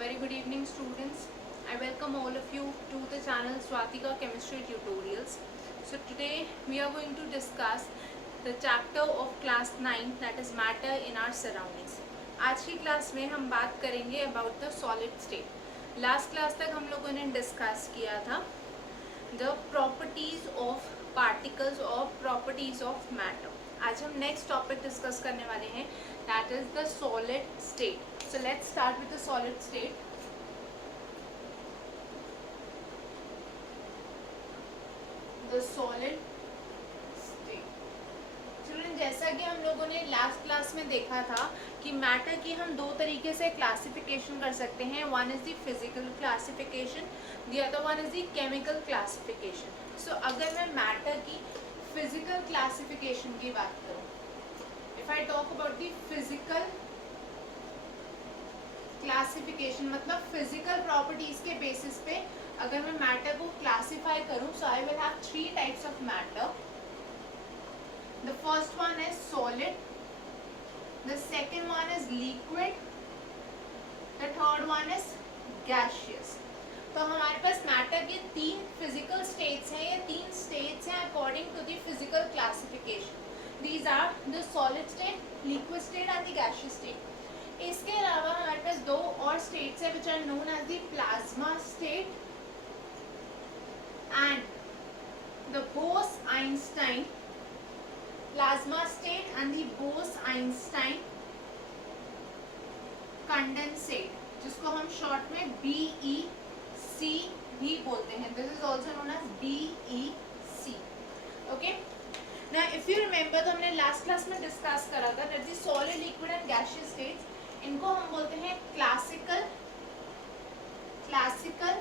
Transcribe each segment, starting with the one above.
very good evening, students. I welcome all of you to the channel Swatika Chemistry Tutorials. So today we are going to discuss the chapter of class 9, that is matter in our surroundings. आज की class में हम बात करेंगे about the solid state. Last class तक हम लोगों ने डिस्कस किया था the properties of particles or properties of matter. आज हम नेक्स्ट टॉपिक डिस्कस करने वाले हैं, that is the solid state. So let's start with the solid state. The solid state. Children, जैसा कि हम लोगों ने लास्ट क्लास में देखा था कि मैटर की हम दो तरीके से क्लासिफिकेशन कर सकते हैं. One is the physical classification, the other one is the chemical classification. So अगर मैं मैटर की फिजिकल क्लासिफिकेशन की बात करूं, if I talk about the physical classification, मतलब फिजिकल प्रॉपर्टीज के बेसिस पे अगर मैं मैटर को क्लासिफाई करूं, so I will have three types of matter. The first one is solid, the second one is liquid, the third one is gaseous. तो हमारे पास matter के तीन फिजिकल स्टेट्स हैं, ये तीन स्टेट्स हैं according to the physical classification. These are the solid state, liquid state and the gaseous state. इसके अलावा हमारे पास दो और स्टेट्स है which are known as the plasma state and the Bose Einstein plasma state and the Bose Einstein condensate, जिसको हम short में BEC भी बोलते हैं. This is also known as BEC. Okay, now if you remember, तो हमने लास्ट क्लास में डिस्कस करा था that the solid, liquid and gaseous states, इनको हम बोलते हैं क्लासिकल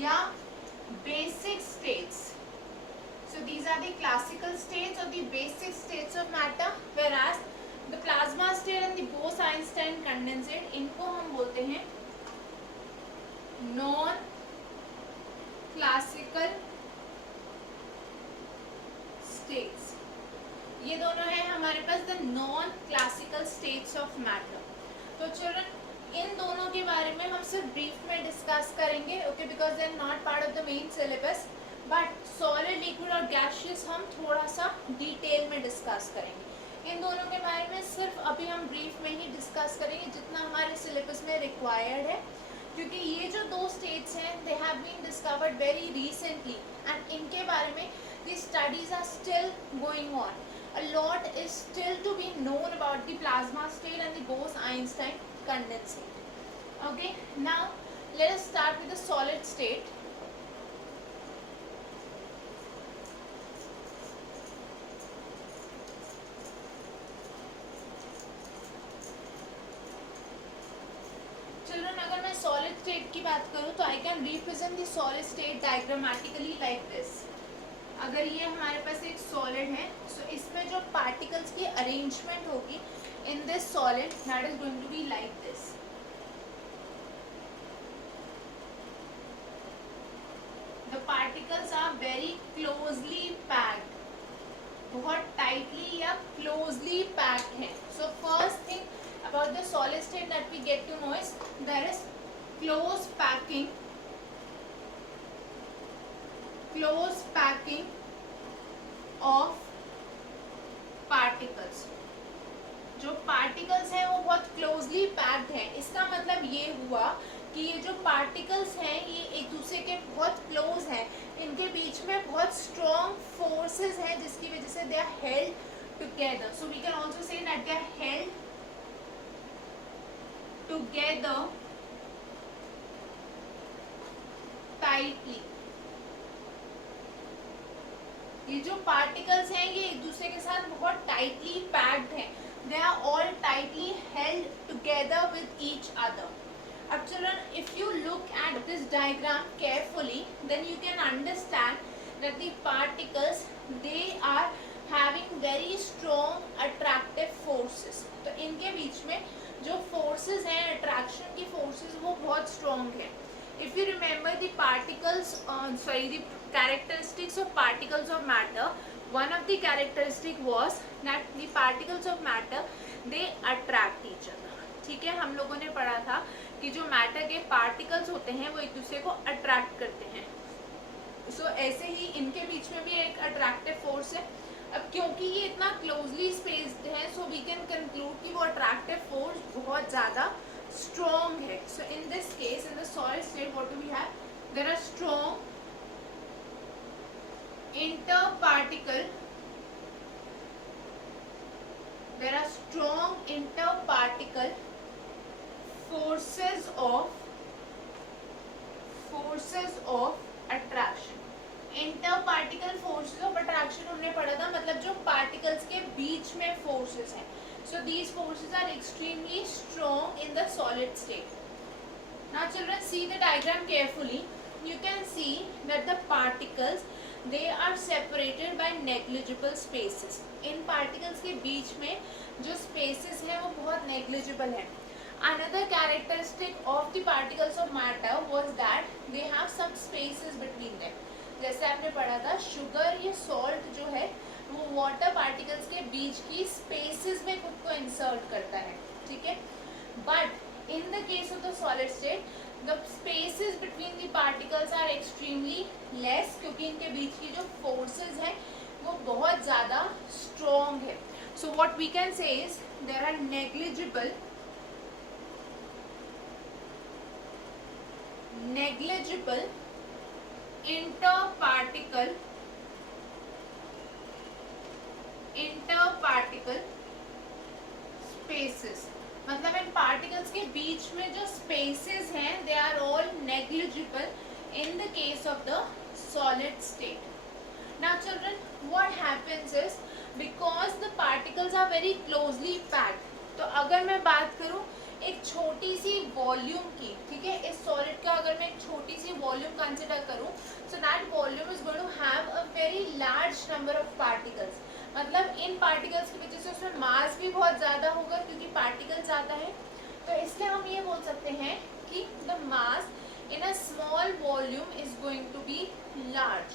या basic states. So these are the classical states or the basic states of matter, whereas the plasma state and the Bose-Einstein condensate, इनको हम बोलते हैं non classical states. ये दोनों है हमारे पास the non classical states of matter. तो children, इन दोनों के बारे में हम सिर्फ ब्रीफ में डिस्कस करेंगे, okay, because they are not part of the main syllabus. But solid, liquid और गैसियस हम थोड़ा सा डिटेल में डिस्कस करेंगे. इन दोनों के बारे में सिर्फ अभी हम ब्रीफ में ही डिस्कस करेंगे, जितना हमारे सिलेबस में रिक्वायर्ड है, क्योंकि ये जो दो स्टेट्स हैं they have been discovered very recently and इनके बारे में the studies are still going on. A lot is still to be known about the plasma state and the Bose-Einstein condensate. Okay, now let us start with the solid state. Children, अगर मैं solid state की बात करूँ तो I can represent the solid state diagrammatically like this. अगर ये हमारे पास एक सॉलिड है, सो इसमें जो पार्टिकल्स की अरेंजमेंट होगी in this solid, that is going to be like this. The particles are very closely packed, बहुत टाइटली या क्लोजली पैक्ड है. So first thing about the solid state that we get to know is there is close packing of particles. जो particles हैं वो बहुत closely packed हैं. इसका मतलब ये हुआ कि ये जो पार्टिकल्स हैं ये एक दूसरे के बहुत क्लोज हैं, इनके बीच में बहुत स्ट्रॉन्ग फोर्सेस हैं जिसकी वजह से they are held together. So we can also say that they are held together tightly. ये जो पार्टिकल्स हैं ये एक दूसरे के साथ बहुत टाइटली पैक्ड हैं. They are all tightly held together with each other. अब children, if you look at this diagram carefully, then you can understand that the particles they are having very strong attractive forces. तो इनके बीच में जो forces हैं, attraction की forces, वो बहुत strong है. If you remember the particles, the characteristics of particles of matter, one of the characteristic was that the particles of matter, they attract each other. ठीक है, हम लोगों ने पढ़ा था कि जो मैटर के पार्टिकल्स होते हैं वो एक दूसरे को अट्रैक्ट करते हैं। सो ऐसे ही इनके बीच में भी एक अट्रैक्टिव फोर्स है। अब क्योंकि ये इतना क्लोजली स्पेस्ड है, सो वी कैन कंक्लूड कि वो अट्रैक्टिव फोर्स बहुत ज़्यादा स्ट्रॉन्ग है। So in this case, in the solid state, what do we have? There are strong interparticle forces of attraction। Interparticle forces of attraction हमने पढ़ा था, मतलब जो पार्टिकल्स के बीच में फोर्सेस हैं। So these forces are extremely strong in the solid state. Now children, see the diagram carefully. You can see that the particles, they are separated by negligible spaces. In particles के बीच में जो spaces हैं वो बहुत negligible है। Another characteristic of the particles of matter was that they have some spaces between them. जैसे आपने पढ़ा था, शुगर या सॉल्ट जो है वो वाटर पार्टिकल्स के बीच की स्पेसेस में खुद को इंसर्ट करता है, ठीक है। But in the case of the solid state, the spaces between the particles are extremely less, क्योंकि इनके बीच की जो forces हैं वो बहुत ज़्यादा strong है। So what we can say is there are negligible interparticle spaces। मतलब इन पार्टिकल्स के बीच में जो स्पेसेस हैं they are all negligible in the case of the solid state. Now children, what happens is because the particles are very closely packed. तो अगर मैं बात करूं एक छोटी सी वॉल्यूम की, ठीक है, इस सॉलिड का अगर मैं एक छोटी सी वॉल्यूम कंसिडर करूं, so that volume is going to have a very large number of particles. मतलब इन पार्टिकल्स की वजह से उसमें मास भी बहुत ज़्यादा होगा क्योंकि पार्टिकल ज़्यादा है। तो इसलिए हम ये बोल सकते हैं कि the mass in a small volume is going to be large.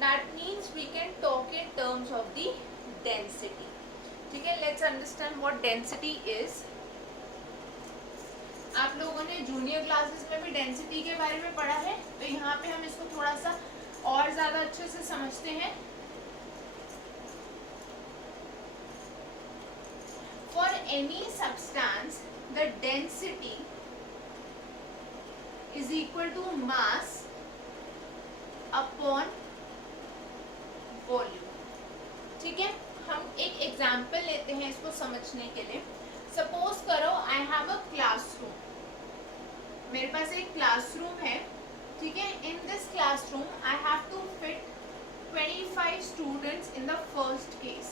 That means we can talk in terms of the density, ठीक है। Let's understand what density is. आप लोगों ने जूनियर क्लासेस में भी डेंसिटी के बारे में पढ़ा है, तो यहाँ पे हम इसको थोड़ा सा और ज़्यादा अच्छे से समझते हैं। For any substance, the density is equal to mass upon volume, ठीक है। हम एक एग्जाम्पल लेते हैं इसको समझने के लिए। सपोज करो आई हैव अ क्लासरूम, मेरे पास एक क्लासरूम है, ठीक है। In this classroom I have to fit 25 students in the first case.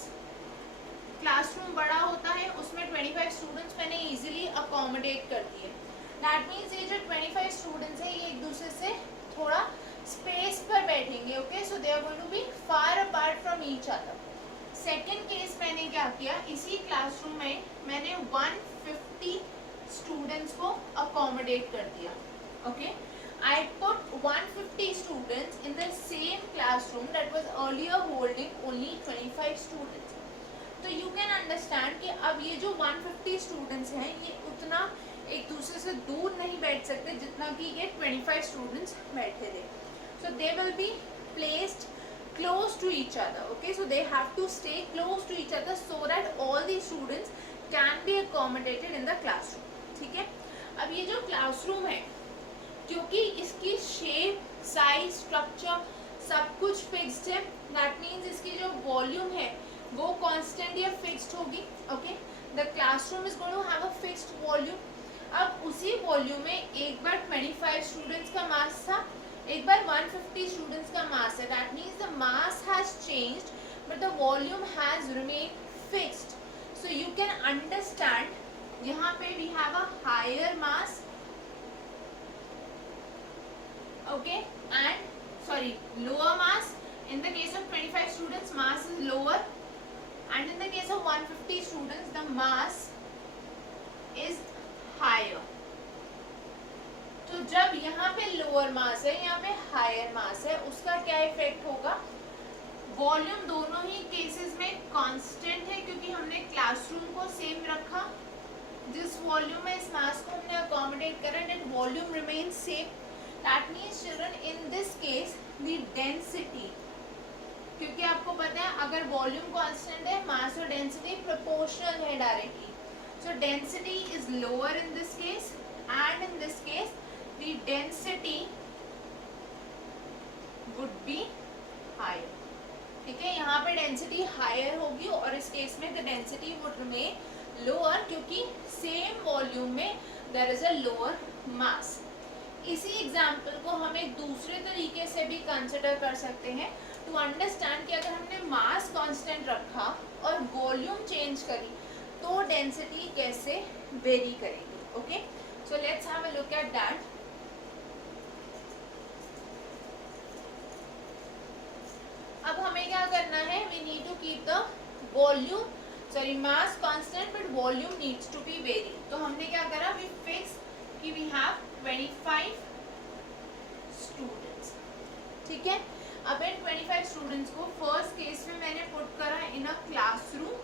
Classroom बड़ा होता है, उसमें 25 स्टूडेंट्स मैंने इजीली अकोमोडेट कर दिए। दैट मीन्स ये जो 25 स्टूडेंट्स हैं ये एक दूसरे से थोड़ा स्पेस पर बैठेंगे, okay. So they are going to be far apart from each other. Second case मैंने क्या किया, इसी क्लासरूम में मैंने 150 स्टूडेंट्स को अकोमोडेट कर दिया, okay. I put 150 students in the same classroom that was earlier holding only 25 students. तो यू कैन अंडरस्टैंड कि अब ये जो 150 स्टूडेंट्स हैं ये उतना एक दूसरे से दूर नहीं बैठ सकते जितना कि ये 25 स्टूडेंट्स बैठे थे। So they will be placed close to each other, okay. So they have to stay close to each other so that all the students can be accommodated in the classroom, ठीक है। अब ये जो classroom है, क्योंकि इसकी shape, size, structure सब कुछ फिक्स्ड है, दैट मीन्स इसकी जो वॉल्यूम है वो कांस्टेंट या फिक्स्ड होगी, okay. The classroom is going to have a fixed volume. अब उसी वॉल्यूम में एक बार 25 स्टूडेंट्स का मास था, एक बार 150 स्टूडेंट्स का मास है। That means the mass has changed but the volume has remain fixed. So you can understand यहाँ पे we have a higher mass, okay, and sorry lower mass. In the case of 25 students, mass is lower, and in the case of 150 students, the mass is higher. तो जब यहाँ पे lower मास है, यहाँ पे higher मास है, उसका क्या इफेक्ट होगा? वॉल्यूम दोनों ही केसेस में कांस्टेंट है क्योंकि हमने क्लासरूम को सेम रखा, जिस वॉल्यूम में इस मास को हमने अकोमोडेट करा that volume remain same, that means children in this case the density, क्योंकि आपको पता है अगर वॉल्यूम कांस्टेंट है मास और डेंसिटी प्रोपोर्शनल है directly, so density is lower in this case and in this case the density would be higher. ठीक है, यहाँ पे डेंसिटी हायर होगी और इस केस में the density would remain lower, क्योंकि सेम वॉल्यूम में देयर इज अ लोअर मास। इसी एग्जाम्पल को हम एक दूसरे तरीके से भी कंसिडर कर सकते हैं टू अंडरस्टैंड कि अगर हमने मास कांस्टेंट रखा और वॉल्यूम चेंज करी तो डेंसिटी कैसे वेरी करेगी। Okay, so let's have a look at that. अब हमें क्या करना है, we need to keep the volume sorry mass constant but volume needs to be vary. तो हमने क्या करा, वी फिक्स कि वी हैव 25 स्टूडेंट्स। ठीक है, अब इन 25 स्टूडेंट्स को फर्स्ट केस में मैंने पुट करा इन अ क्लासरूम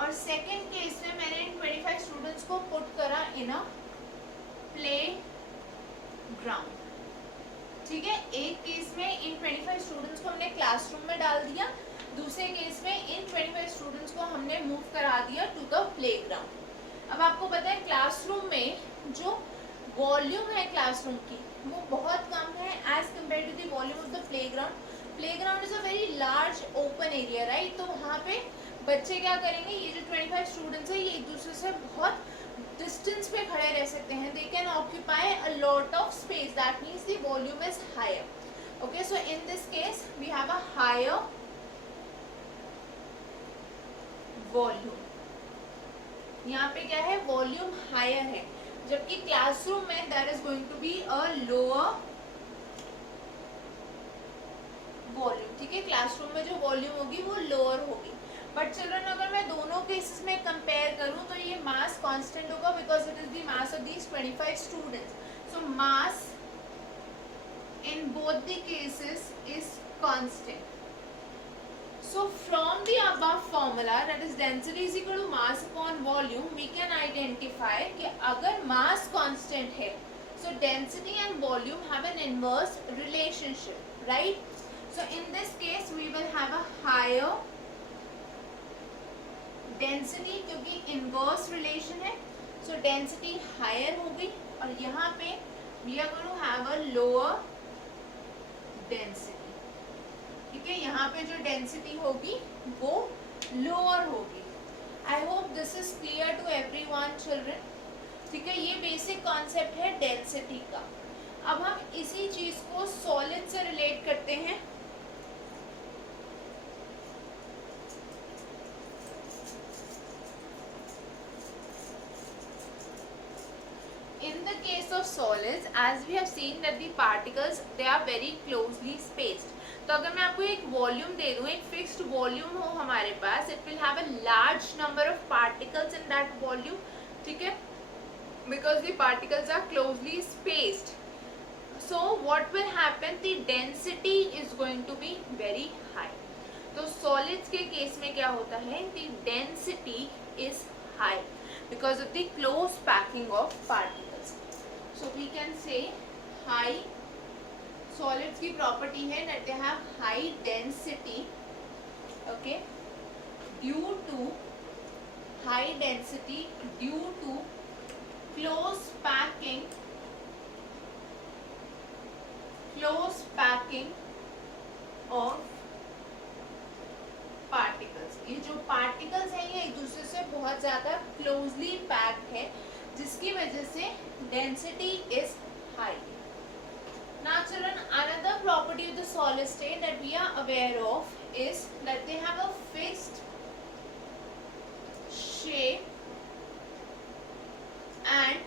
और सेकेंड केस में मैंने इन 25 स्टूडेंट्स को पुट करा इन अ प्ले ग्राउंड। ठीक है, एक केस में इन 25 स्टूडेंट्स को हमने क्लासरूम में डाल दिया, दूसरे केस में इन 25 स्टूडेंट्स को हमने मूव करा दिया टू द प्लेग्राउंड। अब आपको पता है क्लासरूम में जो वॉल्यूम है क्लासरूम की वो बहुत कम है as compare to the volume of the playground. Playground is a very large open area right, तो वहाँ पे बच्चे क्या करेंगे, ये जो 25 स्टूडेंट्स है ये एक दूसरे से बहुत डिस्टेंस पे खड़े रह सकते हैं, they can occupy a lot of space, that means the volume is higher. Okay, so in this case we have a higher volume. यहाँ पे क्या है, वॉल्यूम हायर है, जबकि क्लासरूम में there is going to be a lower volume. ठीक है, classroom में जो वॉल्यूम होगी वो लोअर होगी। बट चिल्ड्रन अगर मैं दोनों केसेस में कंपेयर करूं तो ये मास कांस्टेंट होगा because it is the mass of these 25 students. So mass in both the cases is constant. So from the above formula, that is density is equal to mass upon volume, we can identify कि अगर mass constant है so density and volume have an inverse relationship, right? So in this case we will have a higher density क्योंकि inverse relation है, so density higher होगी और यहाँ पे we are going to have a lower density. ठीक है, यहाँ पे जो डेंसिटी होगी वो लोअर होगी। I hope this is clear to everyone children. ठीक है, ये बेसिक कॉन्सेप्ट है डेंसिटी का। अब हम इसी चीज को सॉलिड से रिलेट करते हैं। In the case of solids, as we have seen that the particles they are very closely spaced. तो अगर मैं आपको एक वॉल्यूम दे दूँ, एक फिक्स्ड वॉल्यूम हो हमारे पास, it will have a large number of particles in that volume. ठीक है, because the particles are closely spaced. So what will happen? The density is going to be very high. तो solids के case में क्या होता है? The density is high because of the close packing of particles. So we can say high solids की property है that they have high density, okay, due to high density due to close packing of particles. ये जो particles हैं ये एक दूसरे से बहुत ज़्यादा closely packed है जिसकी वजह से density is high. Now children, another property of the solid state that we are aware of is that they have a fixed shape and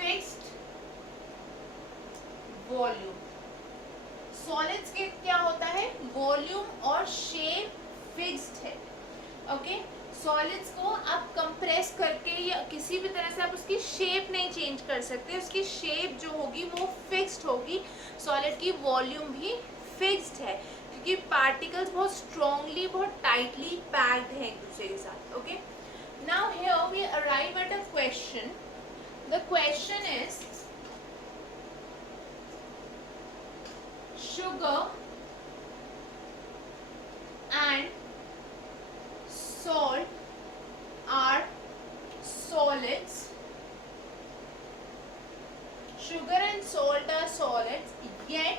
fixed volume. Solids के क्या होता है? Volume और shape fixed है. Okay? सॉलिड्स को आप compress करके या किसी भी तरह से आप उसकी शेप नहीं चेंज कर सकते, उसकी शेप जो होगी वो फिक्स्ड होगी। सॉलिड की वॉल्यूम भी फिक्स्ड है क्योंकि पार्टिकल्स बहुत स्ट्रांगली, बहुत टाइटली पैक्ड है एक दूसरे के साथ. Okay, now here we arrive at a question. The question is sugar and salt are solids. Sugar and salt are solids, yet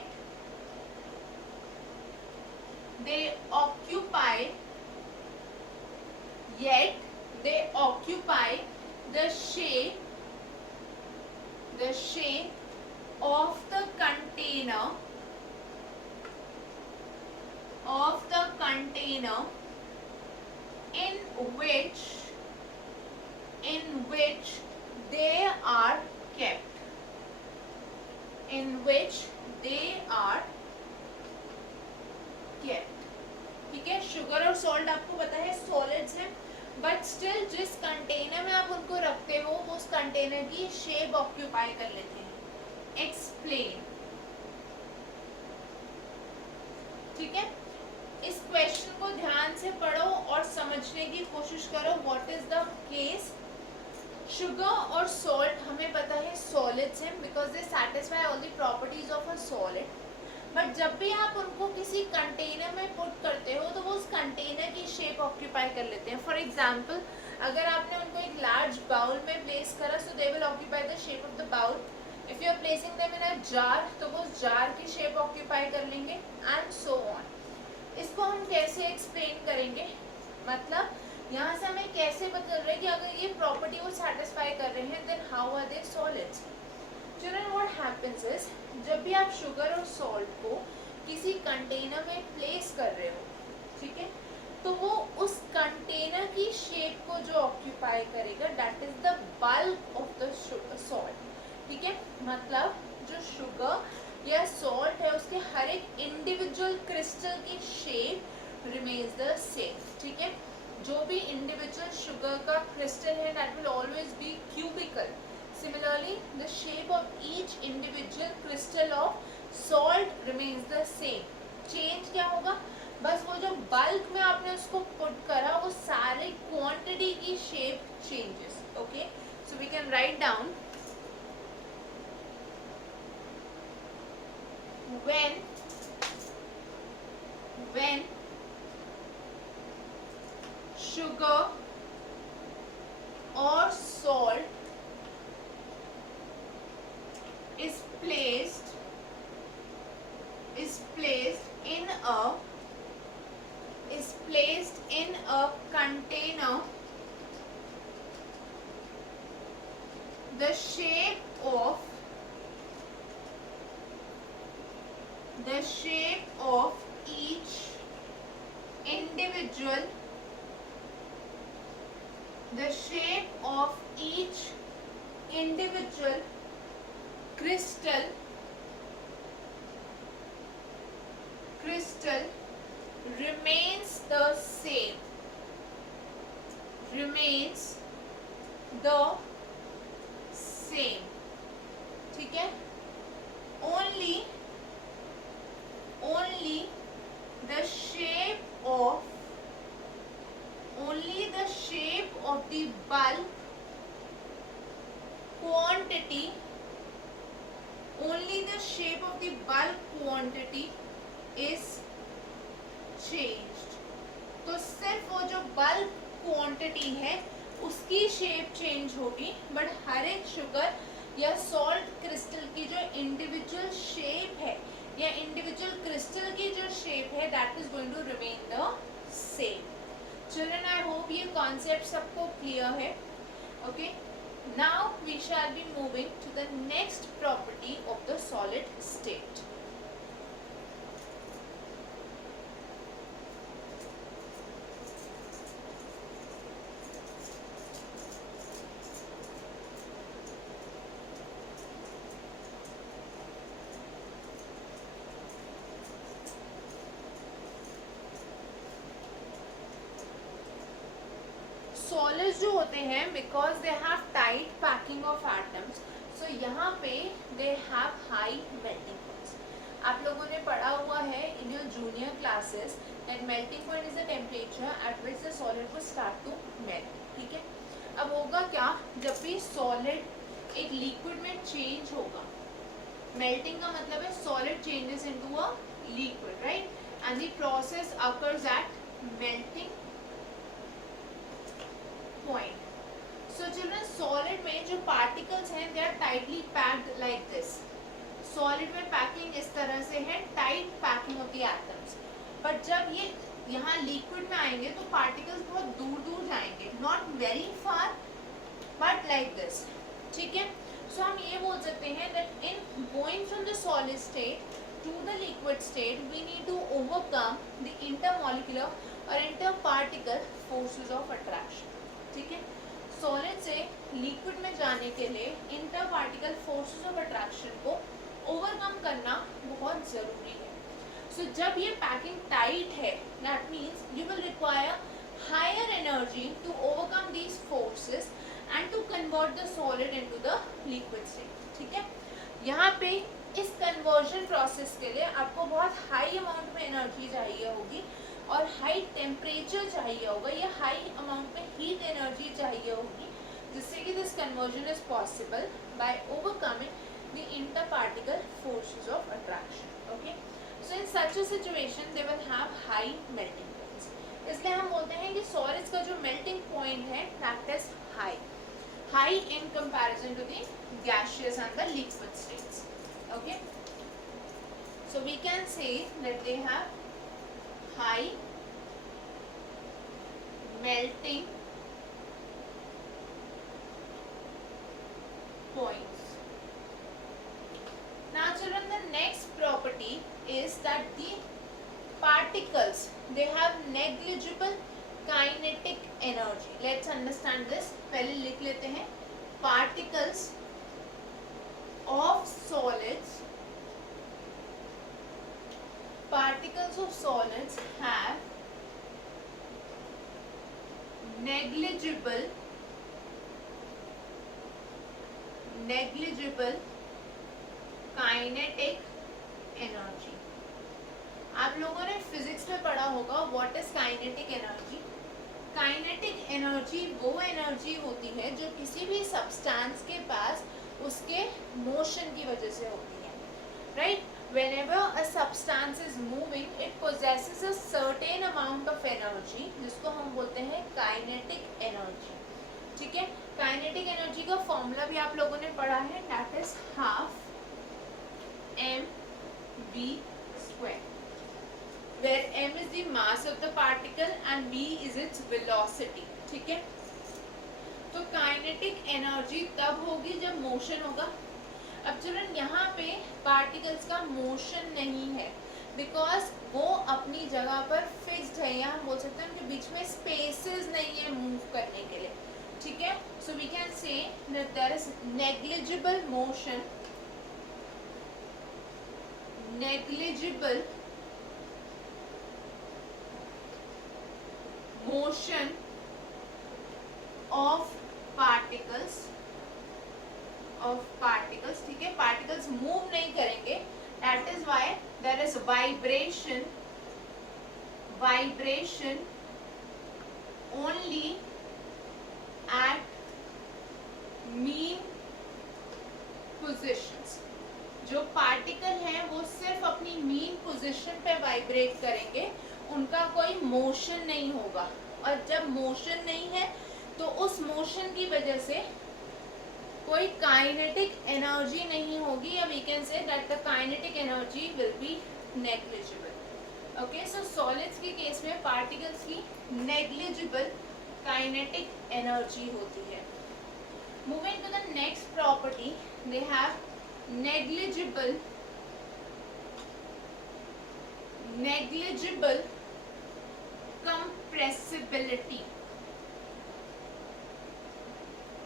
they occupy the shape of the container in which they are kept. ठीक है, sugar और salt आपको पता है solids हैं, but still जिस container में आप उनको रखते हो वो उस कंटेनर की शेप ऑक्यूपाई कर लेते हैं. एक्सप्लेन. ठीक है, इस क्वेश्चन को ध्यान से पढ़ो और समझने की कोशिश करो. What is the case? Sugar और सॉल्ट हमें पता है सॉलिड्स हैं because they satisfy all the properties of a solid. But जब भी आप उनको किसी कंटेनर में पुट करते हो तो वो उस कंटेनर की शेप ऑक्यूपाई कर लेते हैं. फॉर एग्जाम्पल, अगर आपने उनको एक लार्ज बाउल में प्लेस करा so they will occupy the shape of the bowl. If you are placing them in a jar तो वो जार की शेप ऑक्यूपाई कर लेंगे एंड सो ऑन. इसको हम कैसे एक्सप्लेन करेंगे? मतलब यहाँ से हमें कैसे पता चल रहा है कि अगर ये प्रॉपर्टी वो सेटिस्फाई कर रहे हैं then how are they solids. Children, what happens is, जब भी आप शुगर और सॉल्ट को किसी कंटेनर में प्लेस कर रहे हो, ठीक है, तो वो उस कंटेनर की शेप को जो ऑक्यूपाई करेगा that is the bulk of the salt. ठीक है, मतलब जो शुगर या सॉल्ट है उसके हर एक इंडिविजुअल क्रिस्टल की शेप रिमेन्स द सेम. ठीक है, जो भी इंडिविजुअल शुगर का क्रिस्टल है that will always be cubical. Similarly, the shape of each individual crystal of salt remains the same. Change क्या होगा? बस वो जो bulk में आपने उसको put करा वो सारे quantity की shape changes. Okay, so we can write down when sugar or salt is placed in a container, the shape of each individual crystal remains the same. ठीक है, only the shape of the bulk quantity is changed. तो सिर्फ वो जो bulk quantity है उसकी shape change होगी, but हर एक शुगर या सॉल्ट क्रिस्टल की जो इंडिविजुअल शेप है या इंडिविजुअल क्रिस्टल की जो शेप है that is going to remain the same. Children, I hope ये कॉन्सेप्ट सबको क्लियर है. Okay, now we shall be moving to the next property of the solid state. Solids जो होते हैं because they have tight packing of atoms, so यहाँ पे they have high melting points. आप लोगों ने पढ़ा हुआ है in your junior classes that melting point is the temperature at which the solid will start to melt, ठीक है। अब होगा क्या, जब भी सॉलिड एक लिक्विड में चेंज होगा, मेल्टिंग का मतलब है solid changes into a liquid, right, and the process occurs at melting point. So children, solid में जो पार्टिकल्स हैं they are tightly packed like this. Solid में पैकिंग इस तरह से है, tight packing of the atoms. But जब ये यहाँ लिक्विड में आएंगे तो पार्टिकल्स बहुत दूर दूर जाएंगे, not very far but like this, ठीक है। सो हम ये बोल सकते हैं that in going from the solid state to the liquid state we need to overcome the intermolecular और interparticle forces of attraction, ठीक है। सॉलिड से लिक्विड में जाने के लिए interparticle forces of attraction को ओवरकम करना बहुत ज़रूरी है। सो जब ये पैकिंग टाइट है, that means you will require higher energy to overcome these forces and to convert the solid into the liquid state, ठीक है। यहाँ पे इस कन्वर्जन प्रोसेस के लिए आपको बहुत हाई अमाउंट में एनर्जी चाहिए होगी और हाई टेम्परेचर चाहिए होगा, या हाई अमाउंट में हीट एनर्जी चाहिए होगी, जिससे कि this conversion is possible by overcoming the interparticle forces of attraction, okay. So in such a situation they will have high melting points. इसलिए हम बोलते हैं कि solids का जो melting point है that is high in comparison to the gaseous and the liquid states, okay. So we can say that they have high melting points. Now children, the next property is that the particles, they have negligible kinetic energy. Let's understand this. पहले लिख लेते हैं, particles of solids have negligible kinetic energy. आप लोगों ने physics में पढ़ा होगा what is kinetic energy. Kinetic energy वो एनर्जी होती है जो किसी भी सब्सटेंस के पास उसके मोशन की वजह से होती है, right. whenever a substance is moving it possesses a certain amount of energy जिसको हम बोलते हैं काइनेटिक एनर्जी, ठीक है। काइनेटिक एनर्जी का फॉर्मूला भी आप लोगों ने पढ़ा है, that is half mv², where m is the mass of the particle and v is its velocity, ठीक है। तो काइनेटिक एनर्जी तब होगी जब मोशन होगा। अब चिल्ड्रन, यहाँ पे पार्टिकल्स का मोशन नहीं है बिकॉज वो अपनी जगह पर फिक्स्ड है, या हम बोल सकते हैं उनके बीच में स्पेसेस नहीं है मूव करने के लिए, ठीक है। So we can say that there is negligible motion of particles, ठीक है। पार्टिकल्स मूव नहीं करेंगे, that is why there is vibration only at mean positions. जो पार्टिकल हैं वो सिर्फ अपनी मीन पोजीशन पे वाइब्रेट करेंगे, उनका कोई मोशन नहीं होगा। और जब मोशन नहीं है तो उस मोशन की वजह से कोई काइनेटिक एनर्जी नहीं होगी, या we can say that the kinetic energy will be negligible, okay. So solids के केस में पार्टिकल्स की नेग्लिजिबल काइनेटिक एनर्जी होती है। Moving to the next property, they have negligible compressibility।